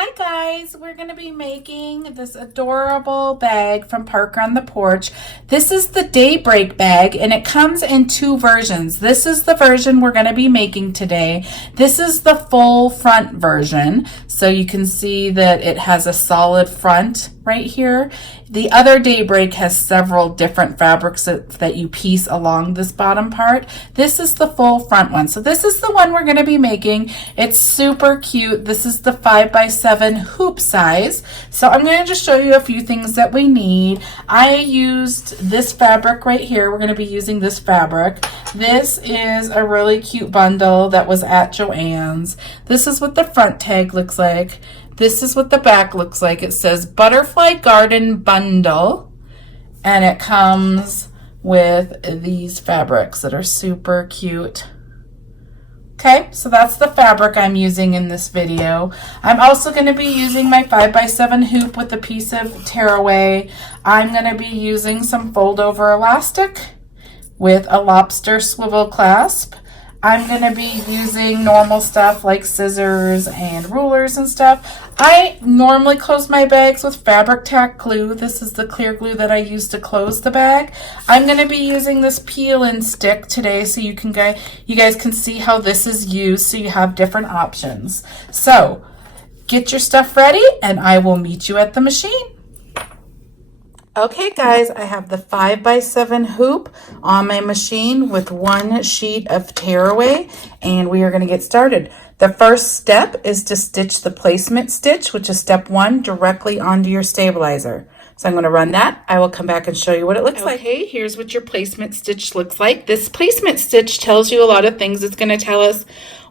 Hi guys, we're going to be making this adorable bag from Parker on the Porch. This is the Daybreak bag and it comes in two versions. This is the version we're going to be making today. This is the full front version. So you can see that it has a solid front right here. The other Daybreak has several different fabrics that you piece along this bottom part. This is the full front one. So this is the one we're going to be making. It's super cute. This is the 5x7 hoop size. So I'm going to just show you a few things that we need. I used this fabric right here. We're going to be using this fabric. This is a really cute bundle that was at Joann's. This is what the front tag looks like. This is what the back looks like. It says Butterfly Garden Bundle, and it comes with these fabrics that are super cute. Okay, so that's the fabric I'm using in this video. I'm also going to be using my 5x7 hoop with a piece of tearaway. I'm going to be using some fold over elastic with a LOBSTER swivel clasp. I'm going to be using normal stuff like scissors and rulers and stuff. I normally close my bags with fabric tack glue. This is the clear glue that I use to close the bag. I'm going to be using this peel-in stick today so you guys can see how this is used, so you have different options. So get your stuff ready and I will meet you at the machine. Okay guys, I have the 5x7 hoop on my machine with one sheet of tearaway, and we are going to get started. The first step is to stitch the placement stitch, which is step 1, directly onto your stabilizer. So I'm going to run that. I will come back and show you what it looks like. Okay, here's what your placement stitch looks like. This placement stitch tells you a lot of things. It's going to tell us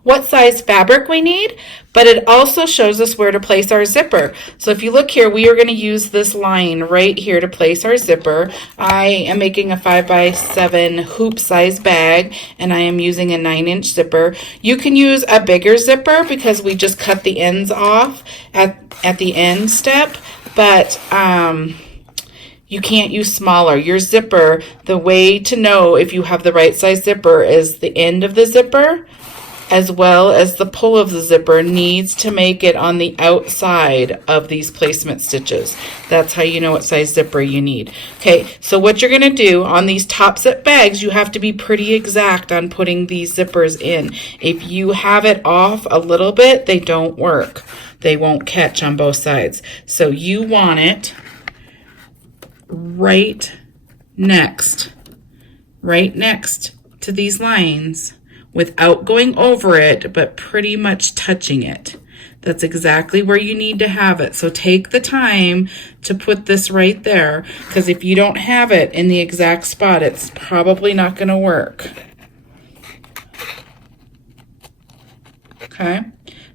what size fabric we need, but it also shows us where to place our zipper. So if you look here, we are going to use this line right here to place our zipper. I am making a 5x7 hoop size bag, and I am using a 9-inch zipper. You can use a bigger zipper because we just cut the ends off at the end step, but you can't use smaller. Your zipper, the way to know if you have the right size zipper is the end of the zipper as well as the pull of the zipper needs to make it on the outside of these placement stitches. That's how you know what size zipper you need. Okay, so what you're going to do on these top zip bags, you have to be pretty exact on putting these zippers in. If you have it off a little bit, they don't work. They won't catch on both sides. So you want it right next to these lines, without going over it, but pretty much touching it. That's exactly where you need to have it. So take the time to put this right there, because if you don't have it in the exact spot, it's probably not going to work. Okay,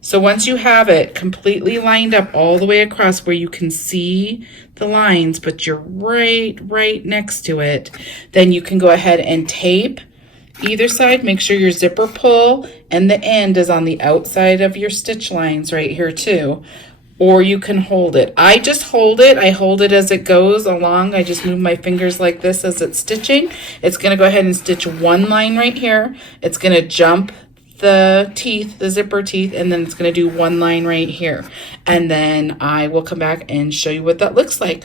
so once you have it completely lined up all the way across where you can see the lines, but you're right next to it, then you can go ahead and tape either side. Make sure your zipper pull and the end is on the outside of your stitch lines right here too, or you can hold it. I just hold it. I hold it as it goes along. I just move my fingers like this as it's stitching. It's going to go ahead and stitch one line right here. It's going to jump the teeth, the zipper teeth, and then it's going to do one line right here. And then I will come back and show you what that looks like.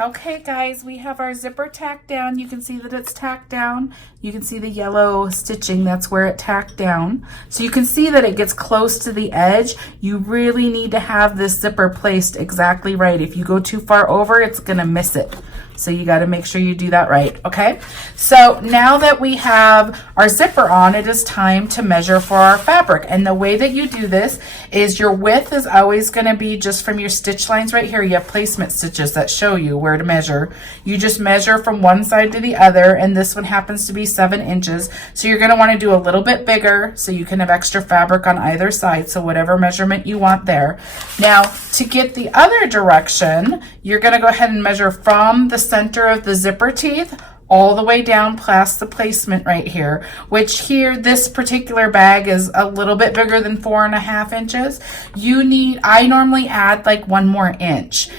Okay guys, we have our zipper tacked down. You can see that it's tacked down. You can see the yellow stitching, that's where it tacked down. So you can see that it gets close to the edge. You really need to have this zipper placed exactly right. If you go too far over, it's gonna miss it. So you got to make sure you do that right, okay? So now that we have our zipper on, it is time to measure for our fabric. And the way that you do this is your width is always going to be just from your stitch lines right here. You have placement stitches that show you where to measure. You just measure from one side to the other, and this one happens to be 7 inches. So you're going to want to do a little bit bigger so you can have extra fabric on either side, so whatever measurement you want there. Now, to get the other direction, you're going to go ahead and measure from the center of the zipper teeth all the way down past the placement right here, which here, this particular bag is a little bit bigger than 4.5 inches. I normally add like 1 more inch.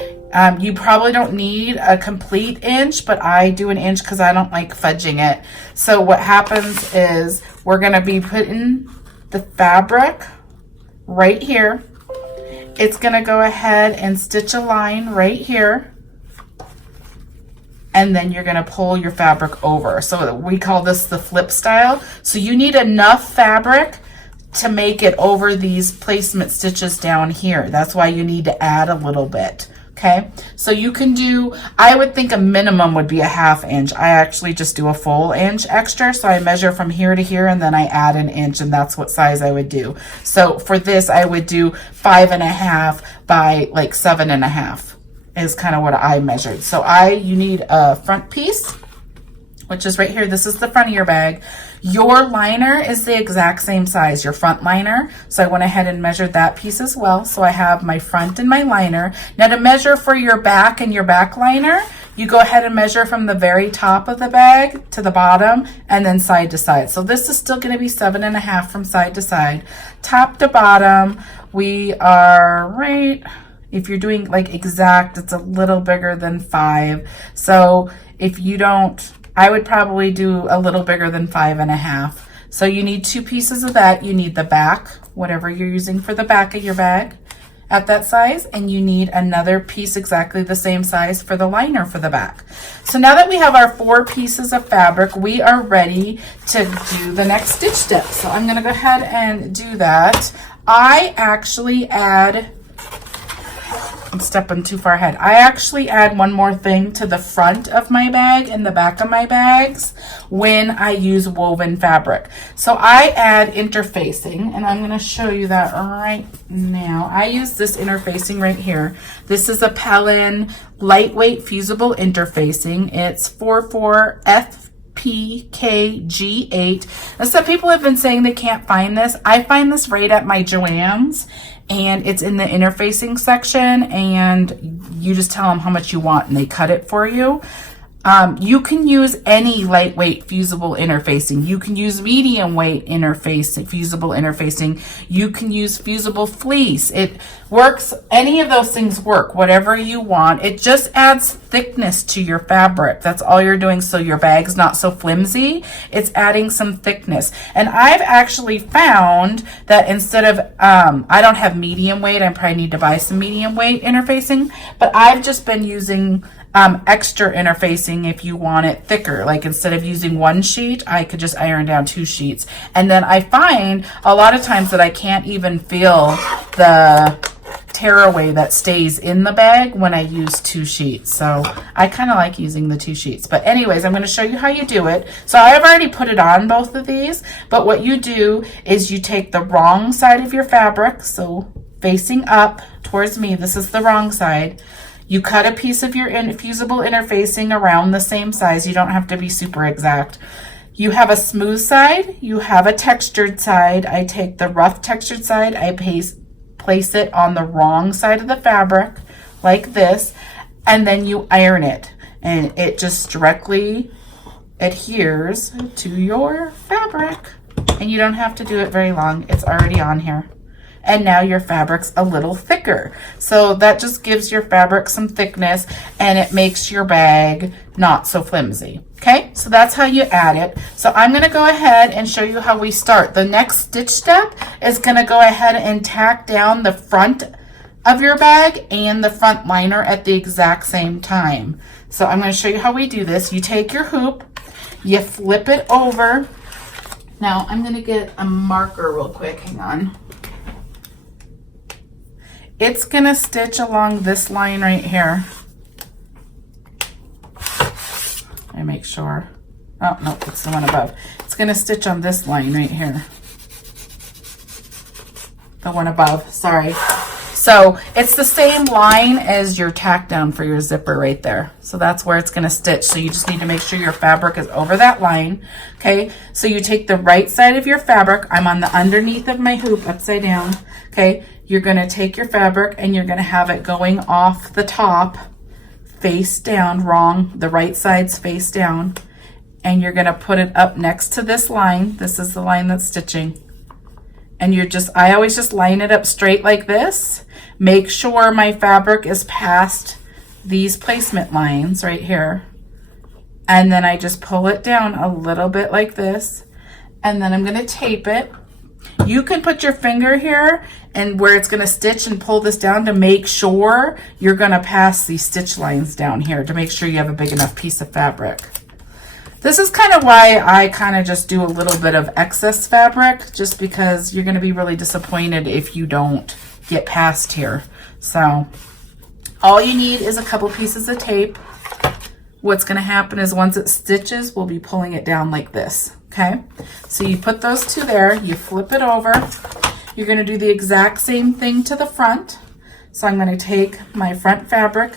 You probably don't need a complete inch, but I do an inch because I don't like fudging it. So what happens is we're going to be putting the fabric right here, it's going to go ahead and stitch a line right here. And then you're going to pull your fabric over. So we call this the flip style. So you need enough fabric to make it over these placement stitches down here. That's why you need to add a little bit. Okay, so you can do, I would think a minimum would be a 1/2 inch. I actually just do a full inch extra. So I measure from here to here and then I add an inch, and that's what size I would do. So for this, I would do 5.5 by like 7.5 is kind of what I measured. So you need a front piece, which is right here. This is the front of your bag. Your liner is the exact same size, your front liner. So I went ahead and measured that piece as well. So I have my front and my liner. Now to measure for your back and your back liner, you go ahead and measure from the very top of the bag to the bottom and then side to side. So this is still going to be 7.5 from side to side. Top to bottom, we are right, if you're doing like exact, it's a little bigger than 5. So if you don't, I would probably do a little bigger than 5.5. So you need 2 pieces of that. You need the back, whatever you're using for the back of your bag at that size, and you need another piece exactly the same size for the liner for the back. So now that we have our 4 pieces of fabric, we are ready to do the next stitch step. So I'm going to go ahead and do that. I actually add, I'm stepping too far ahead. I actually add one more thing to the front of my bag and the back of my bags when I use woven fabric. So I add interfacing, and I'm going to show you that right now. I use this interfacing right here. This is a Pellin lightweight fusible interfacing. It's 44FPKG8. Now, some people have been saying they can't find this. I find this right at my Joann's, and it's in the interfacing section, and you just tell them how much you want and they cut it for you. You can use any lightweight fusible interfacing. You can use medium weight fusible interfacing. You can use fusible fleece. It works. Any of those things work, whatever you want. It just adds thickness to your fabric. That's all you're doing. So your bag's not so flimsy. It's adding some thickness. And I've actually found that instead of, I don't have medium weight. I probably need to buy some medium weight interfacing, but I've just been using extra interfacing if you want it thicker. Like instead of using 1 sheet, I could just iron down 2 sheets. And then I find a lot of times that I can't even feel the tearaway that stays in the bag when I use 2 sheets. So I kind of like using the 2 sheets. But anyways, I'm going to show you how you do it. So I've already put it on both of these, but what you do is you take the wrong side of your fabric, so facing up towards me, this is the wrong side. You cut a piece of your fusible interfacing around the same size. You don't have to be super exact. You have a smooth side. You have a textured side. I take the rough textured side. I place it on the wrong side of the fabric like this. And then you iron it. And it just directly adheres to your fabric. And you don't have to do it very long. It's already on here. And now your fabric's a little thicker. So that just gives your fabric some thickness, and it makes your bag not so flimsy. Okay, so that's how you add it. So I'm gonna go ahead and show you how we start. The next stitch step is gonna go ahead and tack down the front of your bag and the front liner at the exact same time. So I'm gonna show you how we do this. You take your hoop, you flip it over. Now I'm gonna get a marker real quick, hang on. It's going to stitch along this line right here. Let me make sure. Oh, no, it's the one above. It's going to stitch on this line right here. The one above, sorry. So it's the same line as your tack down for your zipper right there. So that's where it's going to stitch. So you just need to make sure your fabric is over that line. Okay, so you take the right side of your fabric. I'm on the underneath of my hoop, upside down. Okay, you're going to take your fabric and you're going to have it going off the top, face down, wrong. The right side's face down. And you're going to put it up next to this line. This is the line that's stitching. And you're just, I always just line it up straight like this. Make sure my fabric is past these placement lines right here. And then I just pull it down a little bit like this. And then I'm going to tape it. You can put your finger here and where it's going to stitch and pull this down to make sure you're going to pass these stitch lines down here to make sure you have a big enough piece of fabric. This is kind of why I kind of just do a little bit of excess fabric, just because you're going to be really disappointed if you don't get past here. So all you need is a couple pieces of tape. What's going to happen is once it stitches, we'll be pulling it down like this. Okay, so you put those two there, you flip it over. You're going to do the exact same thing to the front. So I'm going to take my front fabric,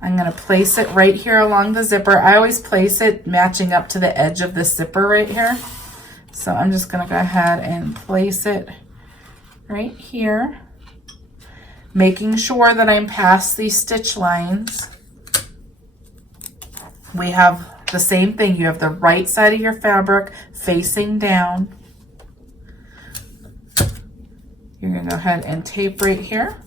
I'm going to place it right here along the zipper. I always place it matching up to the edge of the zipper right here. So I'm just going to go ahead and place it right here, making sure that I'm past these stitch lines. We have the same thing. You have the right side of your fabric facing down. You're going to go ahead and tape right here.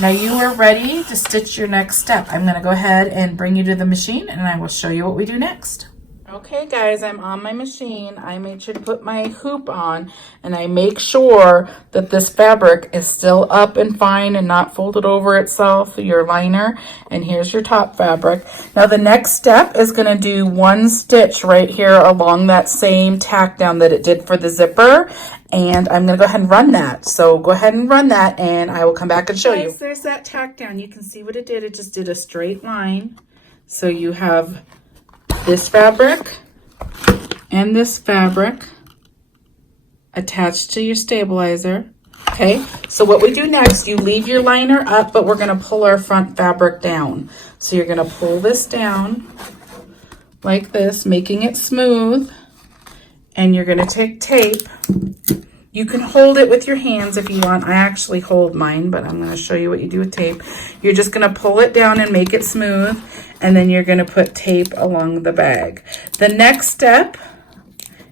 Now you are ready to stitch your next step. I'm going to go ahead and bring you to the machine and I will show you what we do next. Okay guys, I'm on my machine. I made sure to put my hoop on and I make sure that this fabric is still up and fine and not folded over itself, your liner. And here's your top fabric. Now the next step is going to do one stitch right here along that same tack down that it did for the zipper. And I'm going to go ahead and run that. So go ahead and run that and I will come back and show you. There's that tack down. You can see what it did. It just did a straight line. So you have this fabric and this fabric attached to your stabilizer. Okay, so what we do next, you leave your liner up, but we're going to pull our front fabric down. So you're going to pull this down like this, making it smooth, and you're going to take tape. You can hold it with your hands if you want. I actually hold mine, but I'm going to show you what you do with tape. You're just going to pull it down and make it smooth, and then you're going to put tape along the bag. The next step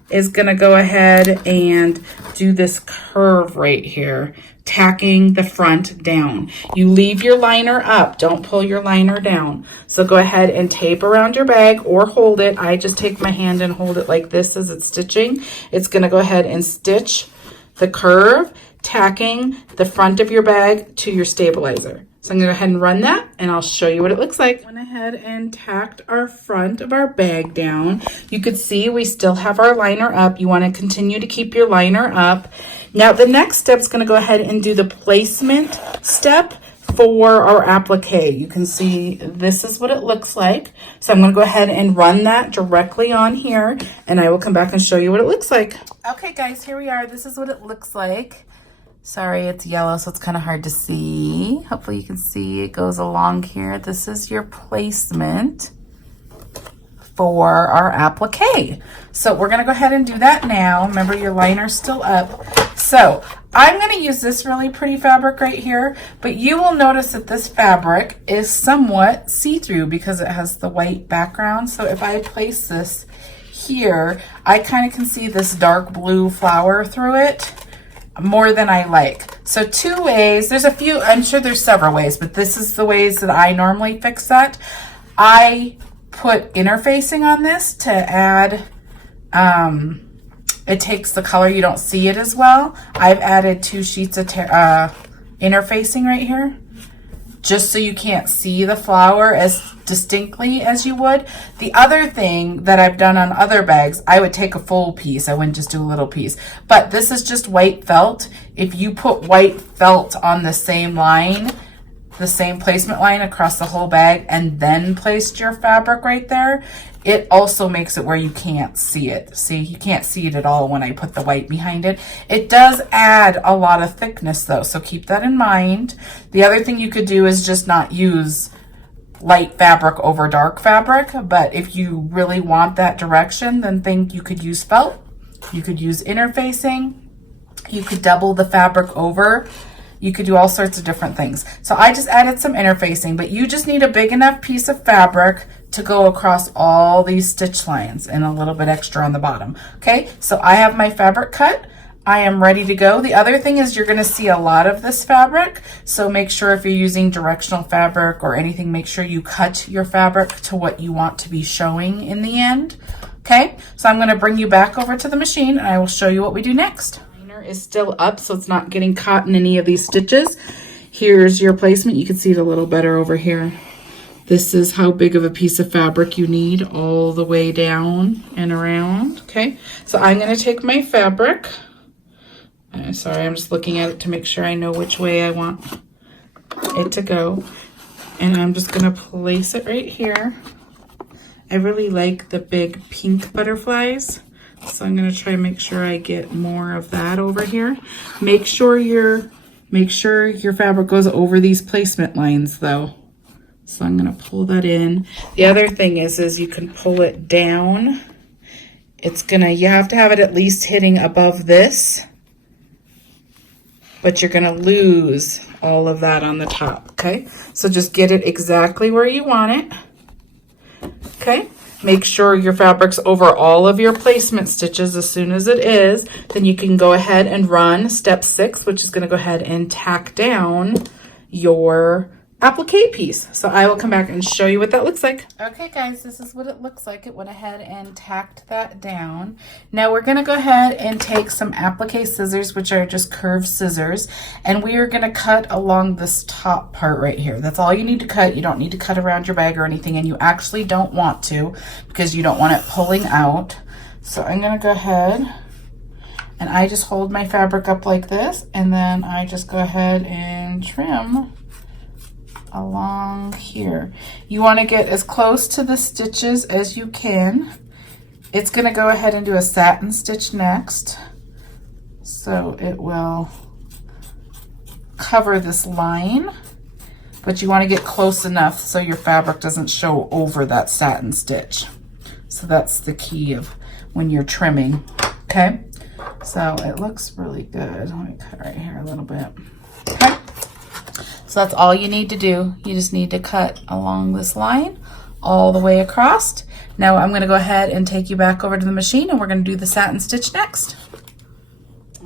is going to go ahead and do this curve right here, tacking the front down. You leave your liner up, don't pull your liner down. So go ahead and tape around your bag or hold it. I just take my hand and hold it like this as it's stitching. It's going to go ahead and stitch the curve, tacking the front of your bag to your stabilizer. So I'm going to go ahead and run that and I'll show you what it looks like. Went ahead and tacked our front of our bag down. You could see we still have our liner up. You want to continue to keep your liner up. Now the next step is going to go ahead and do the placement step for our applique. You can see this is what it looks like. So I'm going to go ahead and run that directly on here and I will come back and show you what it looks like. Okay guys, here we are. This is what it looks like. Sorry, it's yellow, so it's kind of hard to see. Hopefully you can see it goes along here. This is your placement for our applique. So we're going to go ahead and do that now. Remember, your liner's still up. So I'm going to use this really pretty fabric right here, but you will notice that this fabric is somewhat see-through because it has the white background. So if I place this here, I kind of can see this dark blue flower through it more than I like. So two ways, there's a few, I'm sure there's several ways, but this is the ways that I normally fix that. I put interfacing on this to add, it takes the color, you don't see it as well. I've added 2 sheets of interfacing right here, just so you can't see the flower as distinctly as you would. The other thing that I've done on other bags, I would take a full piece. I wouldn't just do a little piece. But this is just white felt. If you put white felt on the same line, the same placement line across the whole bag, and then placed your fabric right there, it also makes it where you can't see it. See, you can't see it at all when I put the white behind it. It does add a lot of thickness though, so keep that in mind. The other thing you could do is just not use light fabric over dark fabric, but if you really want that direction, then think you could use felt, you could use interfacing, you could double the fabric over, you could do all sorts of different things. So I just added some interfacing, but you just need a big enough piece of fabric to go across all these stitch lines and a little bit extra on the bottom. Okay, so I have my fabric cut. I am ready to go. The other thing is you're going to see a lot of this fabric, so make sure if you're using directional fabric or anything, make sure you cut your fabric to what you want to be showing in the end. Okay, so I'm going to bring you back over to the machine and I will show you what we do next. liner is still up, so it's not getting caught in any of these stitches. Here's your placement. You can see it a little better over here. This is how big of a piece of fabric you need all the way down and around, okay? So I'm gonna take my fabric. Sorry, I'm just looking at it to make sure I know which way I want it to go. And I'm just gonna place it right here. I really like the big pink butterflies, so I'm gonna try to make sure I get more of that over here. Make sure your fabric goes over these placement lines though. So I'm gonna pull that in. The other thing is you can pull it down. You have to have it at least hitting above this, but you're gonna lose all of that on the top, okay? So just get it exactly where you want it, okay? Make sure your fabric's over all of your placement stitches. As soon as it is, then you can go ahead and run step 6, which is gonna go ahead and tack down your applique piece. So I will come back and show you what that looks like. Okay guys, this is what it looks like. It went ahead and tacked that down. Now we're gonna go ahead and take some applique scissors, which are just curved scissors, and we are gonna cut along this top part right here. That's all you need to cut. You don't need to cut around your bag or anything, and you actually don't want to because you don't want it pulling out. So I'm gonna go ahead and I just hold my fabric up like this, and then I just go ahead and trim along here. You want to get as close to the stitches as you can. It's going to go ahead and do a satin stitch next, so it will cover this line, but you want to get close enough so your fabric doesn't show over that satin stitch. So that's the key of when you're trimming, okay? So it looks really good. Let me cut right here a little bit, okay? So that's all you need to do. You just need to cut along this line all the way across. Now I'm going to go ahead and take you back over to the machine, and we're going to do the satin stitch next.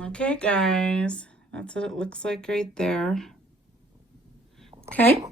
Okay guys, that's what it looks like right there. Okay,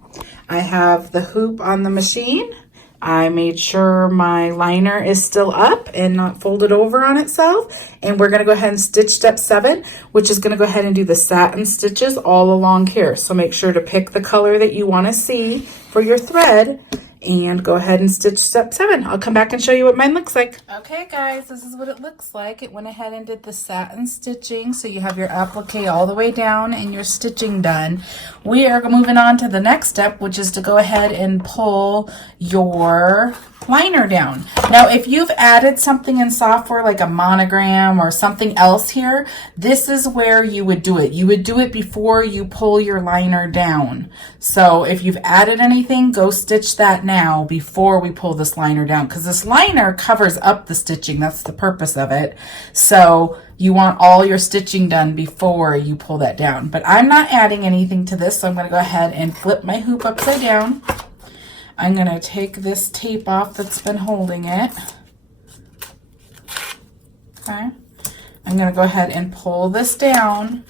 I have the hoop on the machine. I made sure my liner is still up and not folded over on itself. And we're gonna go ahead and stitch step 7, which is gonna go ahead and do the satin stitches all along here. So make sure to pick the color that you wanna see for your thread and go ahead and stitch step 7. I'll come back and show you what mine looks like. Okay guys, this is what it looks like. It went ahead and did the satin stitching, so you have your applique all the way down and your stitching done. We are moving on to the next step, which is to go ahead and pull your liner down. Now if you've added something in software like a monogram or something else here, this is where you would do it. You would do it before you pull your liner down. So if you've added anything, go stitch that now before we pull this liner down, because this liner covers up the stitching. That's the purpose of it. So you want all your stitching done before you pull that down. But I'm not adding anything to this, so I'm going to go ahead and flip my hoop upside down. I'm going to take this tape off that's been holding it. Okay. I'm going to go ahead and pull this down.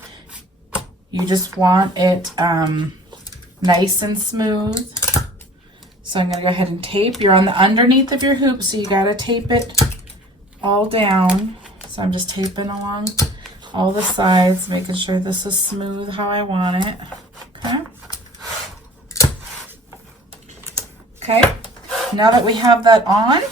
You just want it nice and smooth. So I'm going to go ahead and tape. You're on the underneath of your hoop, so you got to tape it all down. So I'm just taping along all the sides, making sure this is smooth how I want it. Okay. Okay, now that we have that on,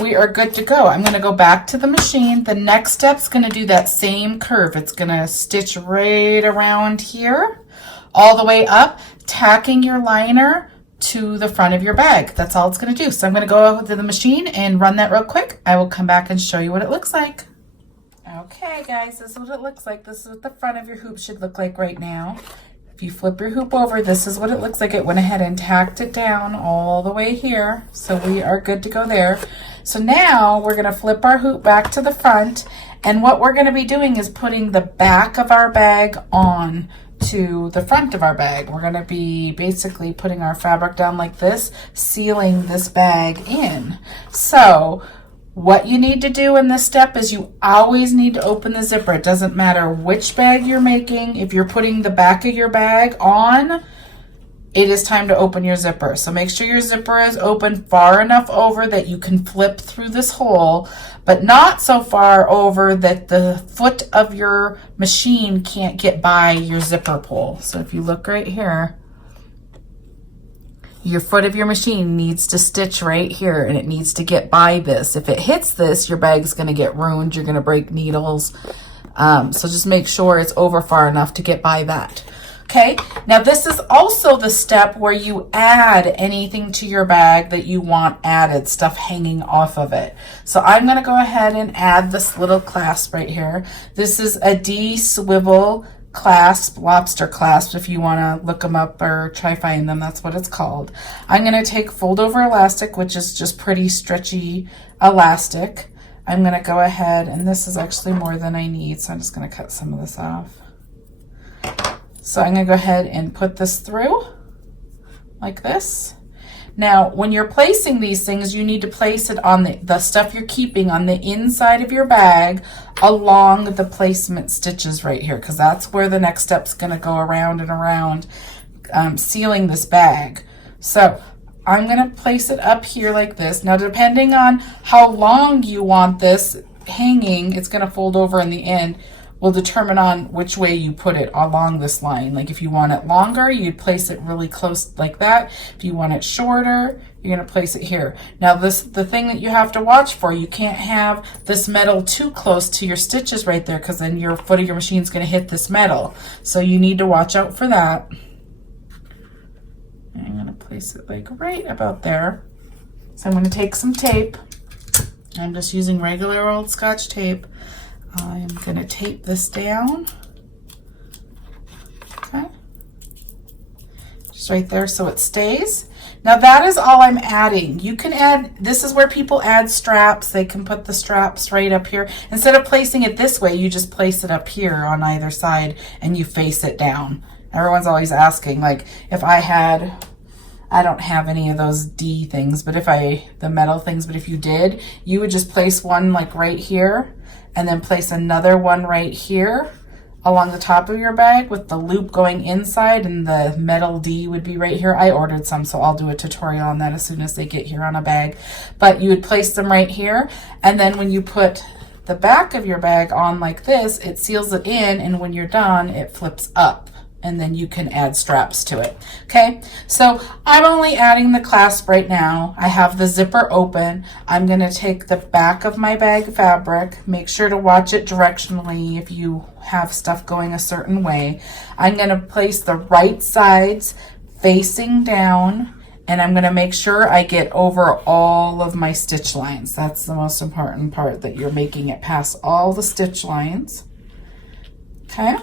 we are good to go. I'm going to go back to the machine. The next step's going to do that same curve. It's going to stitch right around here, all the way up, tacking your liner to the front of your bag. That's all it's going to do. So I'm going to go over to the machine and run that real quick. I will come back and show you what it looks like. Okay guys, this is what it looks like. This is what the front of your hoop should look like right now. If you flip your hoop over, this is what it looks like. It went ahead and tacked it down all the way here. So we are good to go there. So now we're going to flip our hoop back to the front. And what we're going to be doing is putting the back of our bag on to the front of our bag. We're going to be basically putting our fabric down like this, sealing this bag in. So what you need to do in this step is you always need to open the zipper. It doesn't matter which bag you're making. If you're putting the back of your bag on, it is time to open your zipper. So make sure your zipper is open far enough over that you can flip through this hole, but not so far over that the foot of your machine can't get by your zipper pull. So if you look right here, your foot of your machine needs to stitch right here, and it needs to get by this. If it hits this, your bag's going to get ruined. You're going to break needles. So just make sure it's over far enough to get by that. Okay, now this is also the step where you add anything to your bag that you want added, stuff hanging off of it. So I'm going to go ahead and add this little clasp right here. This is a D swivel clasp, lobster clasp, if you want to look them up or try find them, that's what it's called. I'm going to take fold over elastic, which is just pretty stretchy elastic. I'm going to go ahead, and this is actually more than I need, so I'm just going to cut some of this off. So I'm going to go ahead and put this through like this. Now, when you're placing these things, you need to place it on the stuff you're keeping on the inside of your bag along the placement stitches right here, because that's where the next step's going to go around and around, sealing this bag. So I'm going to place it up here like this. Now, depending on how long you want this hanging, it's going to fold over in the end, will determine on which way you put it along this line. Like if you want it longer, you'd place it really close like that. If you want it shorter, you're going to place it here. Now the thing that you have to watch for, you can't have this metal too close to your stitches right there, because then your foot of your machine is going to hit this metal. So you need to watch out for that. I'm going to place it like right about there. So I'm going to take some tape. I'm just using regular old Scotch tape. I'm going to tape this down. Okay. Just right there so it stays. Now that is all I'm adding. You can add, this is where people add straps. They can put the straps right up here. Instead of placing it this way, you just place it up here on either side and you face it down. Everyone's always asking, like, if I had, I don't have any of those D things, but the metal things, but if you did, you would just place one like right here, and then place another one right here along the top of your bag with the loop going inside, and the metal D would be right here. I ordered some, so I'll do a tutorial on that as soon as they get here on a bag. But you would place them right here, and then when you put the back of your bag on like this, it seals it in, and when you're done, it flips up, and then you can add straps to it. Okay, so I'm only adding the clasp right now. I have the zipper open. I'm going to take the back of my bag fabric, make sure to watch it directionally if you have stuff going a certain way. I'm going to place the right sides facing down, and I'm going to make sure I get over all of my stitch lines. That's the most important part, that you're making it past all the stitch lines. Okay.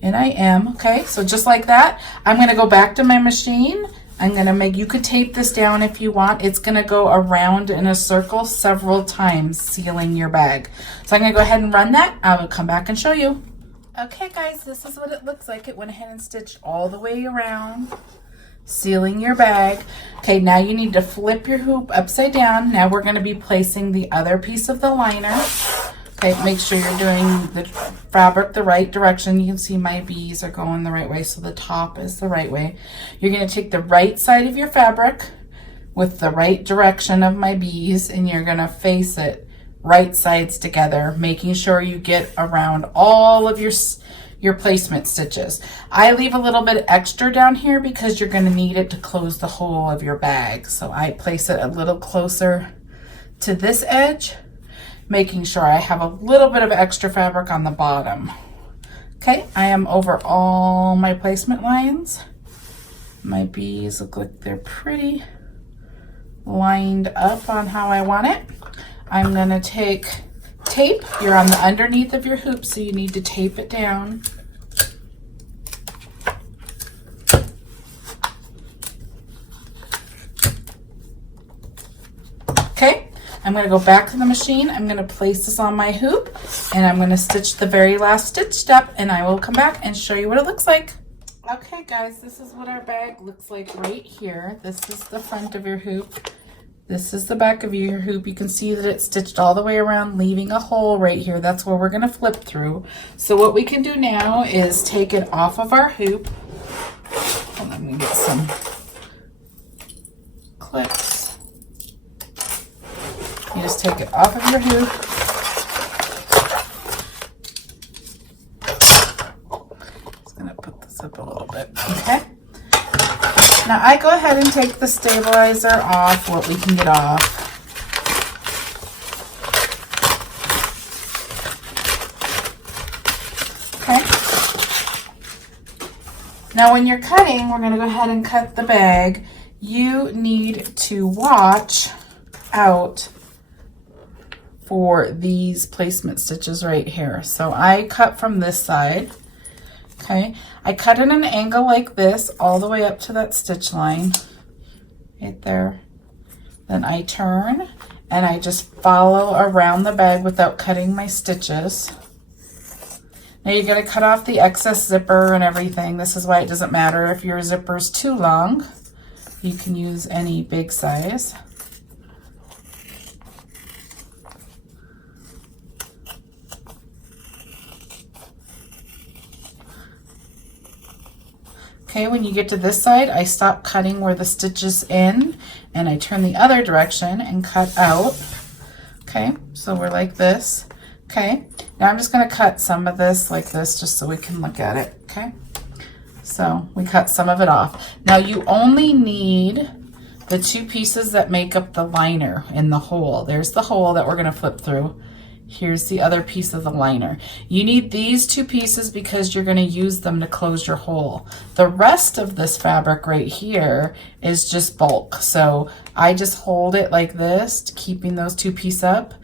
And I am, okay, so just like that, I'm going to go back to my machine. I'm going to make, you could tape this down if you want. It's going to go around in a circle several times, sealing your bag. So I'm going to go ahead and run that. I will come back and show you. Okay guys, this is what it looks like. It went ahead and stitched all the way around, sealing your bag. Okay, now you need to flip your hoop upside down. Now we're going to be placing the other piece of the liner. Okay, make sure you're doing the fabric the right direction. You can see my bees are going the right way, so the top is the right way. You're going to take the right side of your fabric with the right direction of my bees, and you're going to face it right sides together, making sure you get around all of your placement stitches. I leave a little bit extra down here because you're going to need it to close the hole of your bag. So I place it a little closer to this edge, making sure I have a little bit of extra fabric on the bottom. Okay, I am over all my placement lines. My bees look like they're pretty lined up on how I want it. I'm gonna take tape. You're on the underneath of your hoop, so you need to tape it down. Okay. I'm going to go back to the machine. I'm going to place this on my hoop, and I'm going to stitch the very last stitch step, and I will come back and show you what it looks like. Okay guys, this is what our bag looks like right here. This is the front of your hoop. This is the back of your hoop. You can see that it's stitched all the way around, leaving a hole right here. That's where we're going to flip through. So what we can do now is take it off of our hoop. And I'm going to get some clips. You just take it off of your hoop. Just going to put this up a little bit. Okay. Now I go ahead and take the stabilizer off, what we can get off. Okay. Now when you're cutting, we're going to go ahead and cut the bag. You need to watch out for these placement stitches right here. So I cut from this side. Okay, I cut at an angle like this all the way up to that stitch line right there. Then I turn and I just follow around the bag without cutting my stitches. Now you're going to cut off the excess zipper and everything. This is why it doesn't matter if your zipper's too long. You can use any big size. Okay, when you get to this side, I stop cutting where the stitches in and I turn the other direction and cut out. Okay, so we're like this. Okay, now I'm just going to cut some of this like this just so we can look at it. Okay, so we cut some of it off. Now you only need the two pieces that make up the liner in the hole. There's the hole that we're going to flip through. Here's the other piece of the liner. You need these two pieces because you're going to use them to close your hole. The rest of this fabric right here is just bulk. So I just hold it like this, keeping those two pieces up,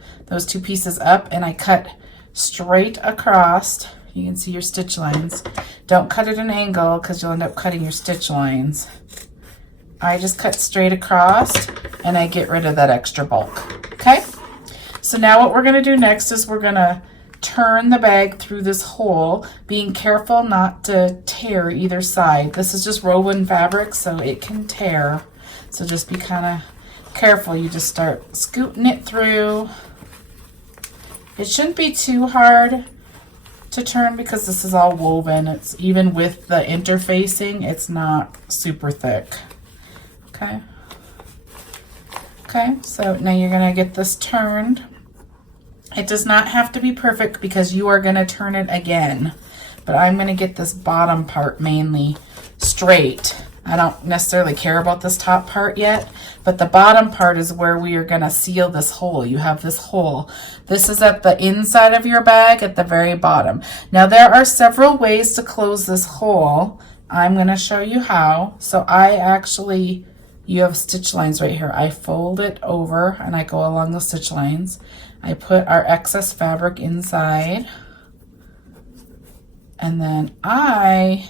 and I cut straight across. You can see your stitch lines. Don't cut at an angle because you'll end up cutting your stitch lines. I just cut straight across and I get rid of that extra bulk. Okay? So now what we're going to do next is we're going to turn the bag through this hole, being careful not to tear either side. This is just woven fabric, so it can tear. So just be kind of careful. You just start scooting it through. It shouldn't be too hard to turn because this is all woven. It's even with the interfacing, it's not super thick. Okay. Okay, so now you're going to get this turned. It does not have to be perfect because you are going to turn it again. But I'm going to get this bottom part mainly straight. I don't necessarily care about this top part yet, but the bottom part is where we are going to seal this hole. You have this hole. This is at the inside of your bag at the very bottom. Now there are several ways to close this hole. I'm going to show you how. So you have stitch lines right here. I fold it over and I go along the stitch lines. I put our excess fabric inside and then I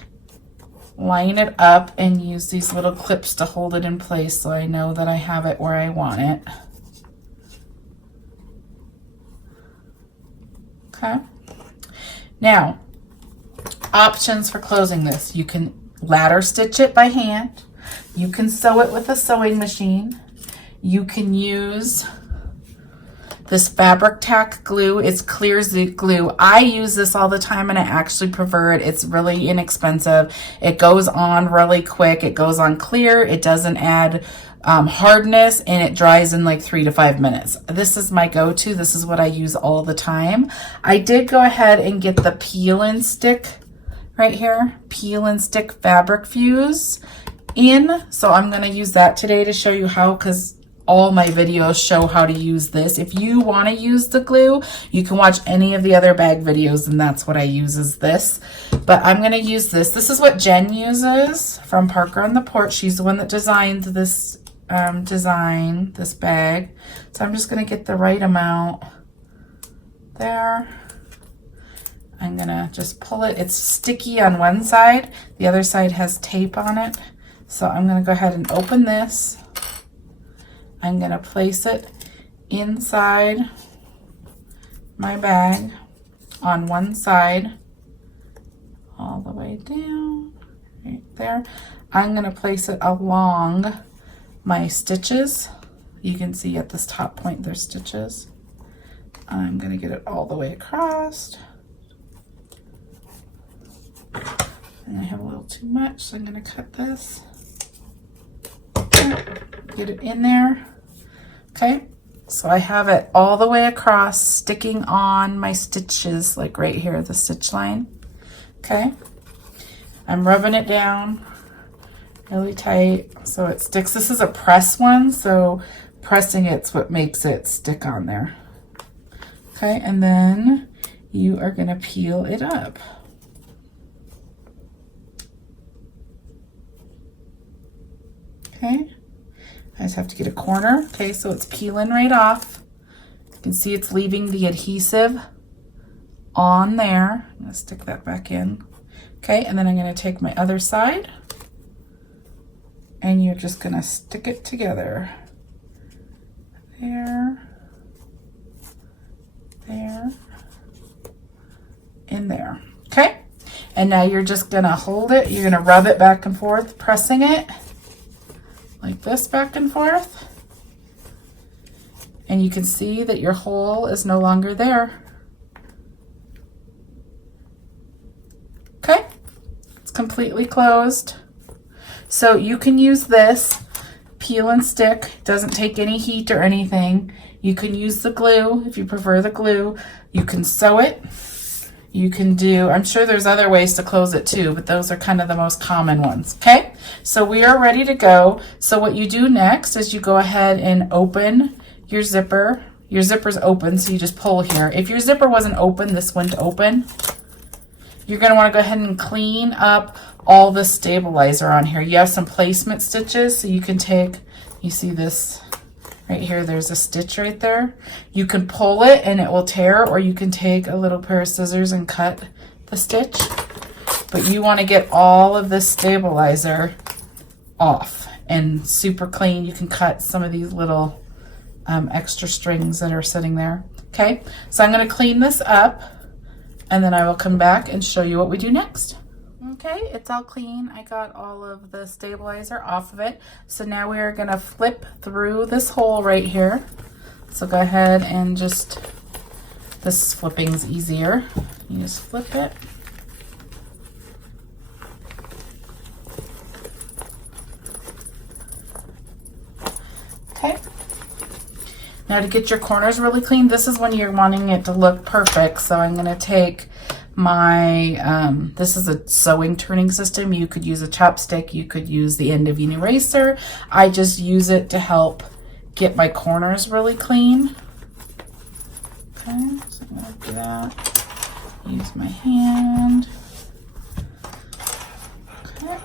line it up and use these little clips to hold it in place so I know that I have it where I want it. Okay. Now, options for closing this. You can ladder stitch it by hand. You can sew it with a sewing machine. You can use this fabric tack glue. It's clear glue. I use this all the time and I actually prefer it. It's really inexpensive. It goes on really quick. It goes on clear. It doesn't add hardness and it dries in like 3 to 5 minutes. This is my go-to. This is what I use all the time. I did go ahead and get the peel and stick right here. Peel and stick fabric fuse in. So I'm going to use that today to show you how, because all my videos show how to use this. If you want to use the glue, you can watch any of the other bag videos, and that's what I use is this. But I'm going to use this. This is what Jen uses from Parker on the Porch. She's the one that designed this this bag. So I'm just going to get the right amount there. I'm going to just pull it. It's sticky on one side. The other side has tape on it. So I'm going to go ahead and open this. I'm going to place it inside my bag on one side all the way down right there. I'm going to place it along my stitches. You can see at this top point there's stitches. I'm going to get it all the way across. And I have a little too much, so I'm going to cut this. Get it in there. Okay, so I have it all the way across, sticking on my stitches, like right here, the stitch line. Okay, I'm rubbing it down really tight so it sticks. This is a press one, so pressing it's what makes it stick on there. Okay, and then you are going to peel it up. Okay, I just have to get a corner. Okay, so it's peeling right off. You can see it's leaving the adhesive on there. I'm going to stick that back in. Okay, and then I'm going to take my other side and you're just going to stick it together. There, there, in there. Okay, and now you're just going to hold it. You're going to rub it back and forth, pressing it like this back and forth, and you can see that your hole is no longer there. Okay, it's completely closed. So you can use this peel and stick. It doesn't take any heat or anything. You can use the glue if you prefer the glue. You can sew it. You can do, I'm sure there's other ways to close it too, but those are kind of the most common ones. Okay, so we are ready to go. So what you do next is you go ahead and open your zipper. Your zipper's open, so you just pull here. If your zipper wasn't open, this wouldn't open. You're going to want to go ahead and clean up all the stabilizer on here. You have some placement stitches, so you can take, you see this right here, there's a stitch right there. You can pull it and it will tear, or you can take a little pair of scissors and cut the stitch. But you want to get all of this stabilizer off and super clean. You can cut some of these little extra strings that are sitting there. Okay, so I'm going to clean this up and then I will come back and show you what we do next. Okay, it's all clean. I got all of the stabilizer off of it. So now we are going to flip through this hole right here. So go ahead and just, this flipping's easier. You just flip it. Okay. Now to get your corners really clean, this is when you're wanting it to look perfect. So I'm going to take my, this is a sewing turning system. You could use a chopstick, you could use the end of an eraser. I just use it to help get my corners really clean. Okay, so I'm going to do that. Use my hand. Okay.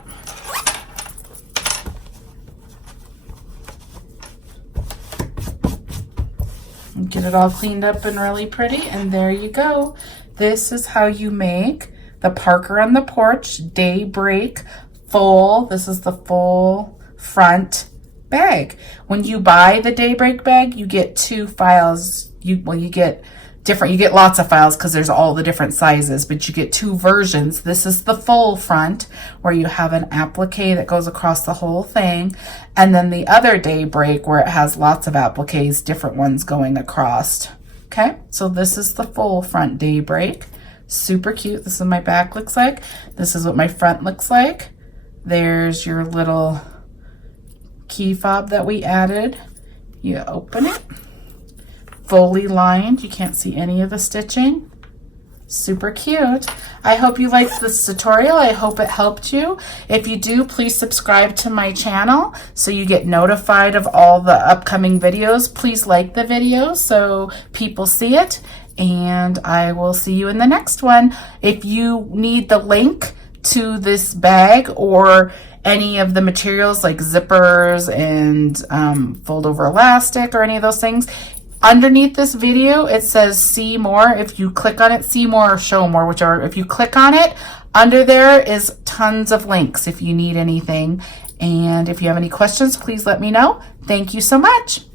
And get it all cleaned up and really pretty, and there you go. This is how you make the Parker on the Porch Daybreak full. This is the full front bag. When you buy the Daybreak bag, you get two files. You get different, you get lots of files because there's all the different sizes, but you get two versions. This is the full front where you have an applique that goes across the whole thing, and then the other Daybreak where it has lots of appliques, different ones going across. Okay, so this is the full front Daybreak. Super cute. This is what my back looks like. This is what my front looks like. There's your little key fob that we added. You open it. Fully lined. You can't see any of the stitching. Super cute. I hope you liked this tutorial. I hope it helped you. If you do, please subscribe to my channel so you get notified of all the upcoming videos. Please like the video so people see it, and I will see you in the next one. If you need the link to this bag or any of the materials like zippers and fold over elastic or any of those things, underneath this video, it says see more. If you click on it, see more or show more, whichever. If you click on it, under there is tons of links if you need anything. And if you have any questions, please let me know. Thank you so much.